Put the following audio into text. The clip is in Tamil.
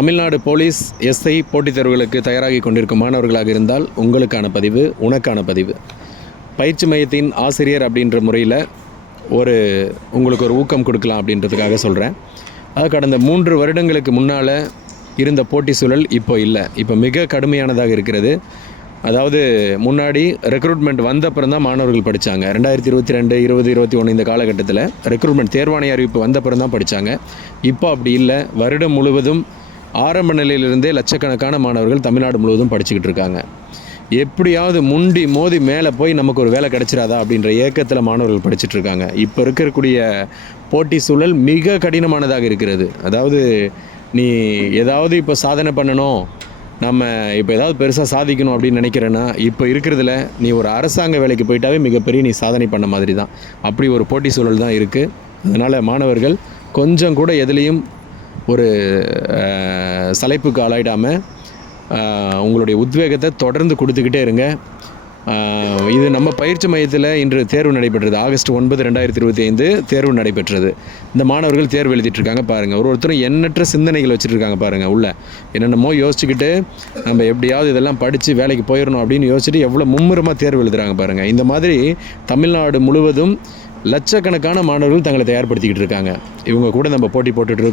தமிழ்நாடு போலீஸ் எஸ்ஐ போட்டித் தேர்வுகளுக்கு தயாராகி கொண்டிருக்கும் மாணவர்களாக இருந்தால் உங்களுக்கான பதிவு, உனக்கான பதிவு. பயிற்சி மையத்தின் ஆசிரியர் அப்படின்ற முறையில் உங்களுக்கு ஒரு ஊக்கம் கொடுக்கலாம் அப்படின்றதுக்காக சொல்கிறேன். அது கடந்த 3 வருடங்களுக்கு முன்னால் இருந்த போட்டி சூழல் இப்போ இல்லை. இப்போ மிக கடுமையானதாக இருக்கிறது. அதாவது முன்னாடி ரெக்ரூட்மெண்ட் வந்த அப்புறம் தான் மாணவர்கள் படித்தாங்க. 2022, 20, 21 இந்த காலகட்டத்தில் ரெக்ரூட்மெண்ட் தேர்வாணைய அறிவிப்பு வந்த அப்புறம் தான் படித்தாங்க. இப்போ அப்படி இல்லை. வருடம் முழுவதும் ஆரம்ப நிலையிலிருந்தே லட்சக்கணக்கான மாணவர்கள் தமிழ்நாடு முழுவதும் படிச்சுக்கிட்டு இருக்காங்க. எப்படியாவது முண்டி மோதி மேலே போய் நமக்கு ஒரு வேலை கிடைச்சிடாதா அப்படின்ற ஏக்கத்தில் மாணவர்கள் படிச்சுட்டு இருக்காங்க. இப்போ இருக்கக்கூடிய போட்டி சூழல் மிக கடினமானதாக இருக்கிறது. அதாவது நீ ஏதாவது இப்போ சாதனை பண்ணணும், நம்ம இப்போ ஏதாவது பெருசாக சாதிக்கணும் அப்படின்னு நினைக்கிறேன்னா, இப்போ இருக்கிறதுல நீ ஒரு அரசாங்க வேலைக்கு போயிட்டாவே மிகப்பெரிய நீ சாதனை பண்ண மாதிரி தான். அப்படி ஒரு போட்டி சூழல் தான் இருக்குது. அதனால் மாணவர்கள் கொஞ்சம் கூட எதுலேயும் ஒரு சளைப்புக்கு ஆளாயிடாமல் உங்களுடைய உத்வேகத்தை தொடர்ந்து கொடுத்துக்கிட்டே இருங்க. இது நம்ம பயிற்சி மையத்தில் இன்று தேர்வு நடைபெற்றது. ஆகஸ்ட் 9, 2025 தேர்வு நடைபெற்றது. இந்த மாணவர்கள் தேர்வு எழுதிட்டுருக்காங்க பாருங்கள். ஒருத்தரும் எண்ணற்ற சிந்தனைகள் வச்சுட்ருக்காங்க பாருங்கள். உள்ள என்னென்னமோ யோசிச்சுக்கிட்டு நம்ம எப்படியாவது இதெல்லாம் படித்து வேலைக்கு போயிடணும் அப்படின்னு யோசிச்சுட்டு எவ்வளோ மும்முரமாக தேர்வு எழுதுகிறாங்க பாருங்கள். இந்த மாதிரி தமிழ்நாடு முழுவதும் லட்சக்கணக்கான மாணவர்கள் தங்களை தயார்படுத்திக்கிட்டு இருக்காங்க. இவங்க கூட நம்ம போட்டி போட்டுட்டு